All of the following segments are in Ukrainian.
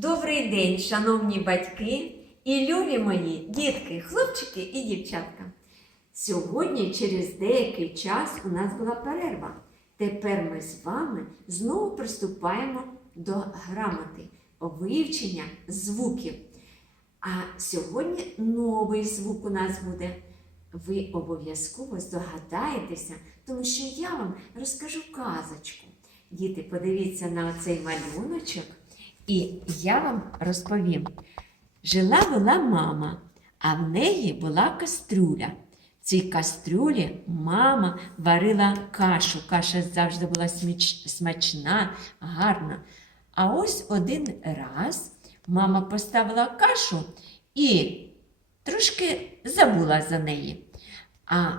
Добрий день, шановні батьки і любі мої дітки, хлопчики і дівчатка. Сьогодні, через деякий час, у нас була перерва. Тепер ми з вами знову приступаємо до грамоти, вивчення звуків. А сьогодні новий звук у нас буде. Ви обов'язково здогадаєтеся, тому що я вам розкажу казочку. Діти, подивіться на цей малюночок, і я вам розповім. Жила була мама, а в неї була кастрюля. В цій кастрюлі мама варила кашу. Каша завжди була сміч- смачна, гарна. А ось один раз мама поставила кашу і трошки забула за неї. А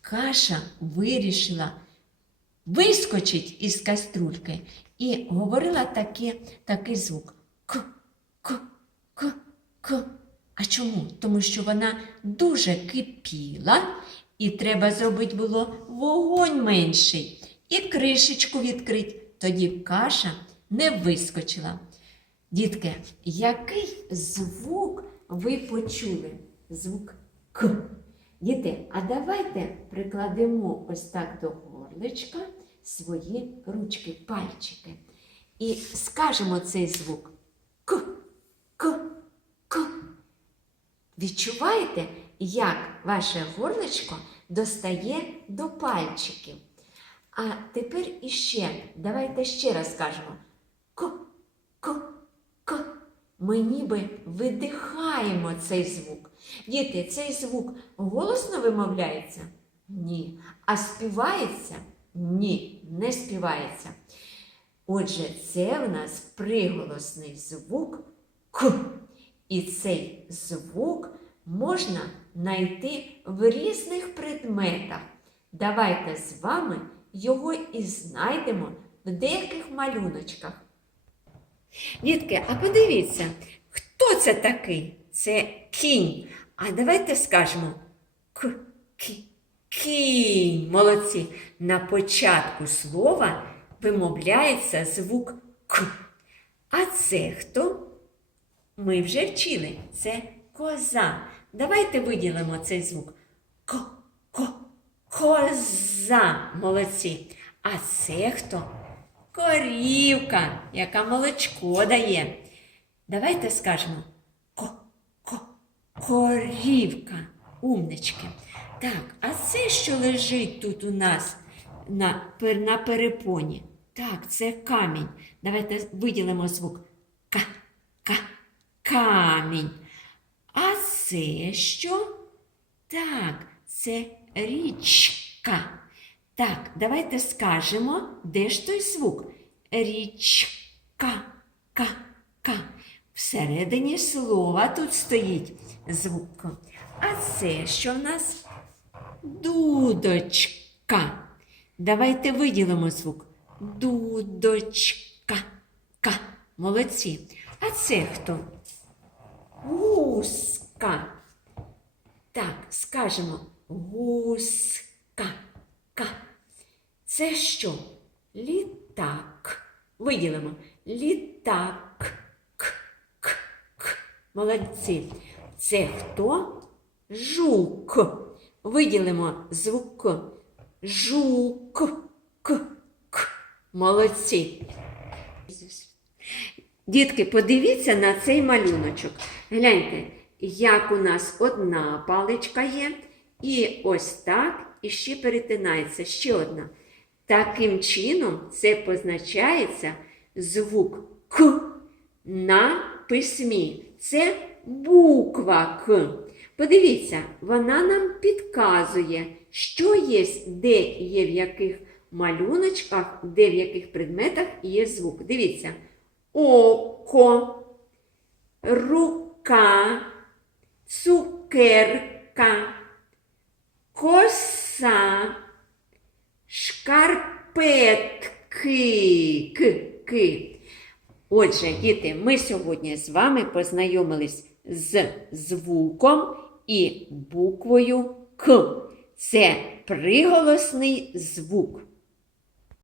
каша вирішила вискочить із каструльки і говорила таке, такий звук. К, к, к, к. А чому? Тому що вона дуже кипіла, і треба зробити було вогонь менший і кришечку відкрити. Тоді каша не вискочила. Дітки, який звук ви почули? Звук К. Діти, а давайте прикладемо ось так до горлечка свої ручки, пальчики. І скажемо цей звук К, К, К. Відчуваєте, як ваше горлечко достає до пальчиків? А тепер іще, давайте ще раз скажемо К, К, К. Ми ніби видихаємо цей звук. Діти, цей звук голосно вимовляється? Ні. А співається? Ні, не співається. Отже, це в нас приголосний звук К. І цей звук можна знайти в різних предметах. Давайте з вами його і знайдемо в деяких малюночках. Дітки, а подивіться, хто це такий? Це кінь. А давайте скажемо к, кі, кінь. Молодці. На початку слова вимовляється звук К. А це хто? Ми вже вчили. Це коза. Давайте виділимо цей звук. Ко, ко, коза. Молодці. А це хто? Корівка, яка молочко дає. Давайте скажемо ко, ко, корівка, умнички. Так, а це, що лежить тут у нас на, на перепоні? Так, це камінь. Давайте виділимо звук К, К, камінь. А це що? Так, це річка. Так, давайте скажемо, де ж той звук? Річка, ка, ка. Всередині слова тут стоїть звук. А це що в нас? Дудочка. Давайте виділимо звук. Дудочка. Ка. Молодці. А це хто? Гуска. Так, скажемо гуска. Ка. Це що? Літак. Виділимо. Літак. К, к, к. Молодці. Це хто? Жук. Виділимо звук. Жук. К, к. Молодці. Дітки, подивіться на цей малюночок. Гляньте, як у нас одна паличка є, і ось так, і ще перетинається ще одна. Таким чином, це позначається звук К на письмі. Це буква К. Подивіться, вона нам підказує, що є, де є в яких малюночках, де в яких предметах є звук. Дивіться. Око, рука, цукерка, коса, шкарпетки. К, ки. Отже, діти, ми сьогодні з вами познайомились з звуком і буквою К. Це приголосний звук.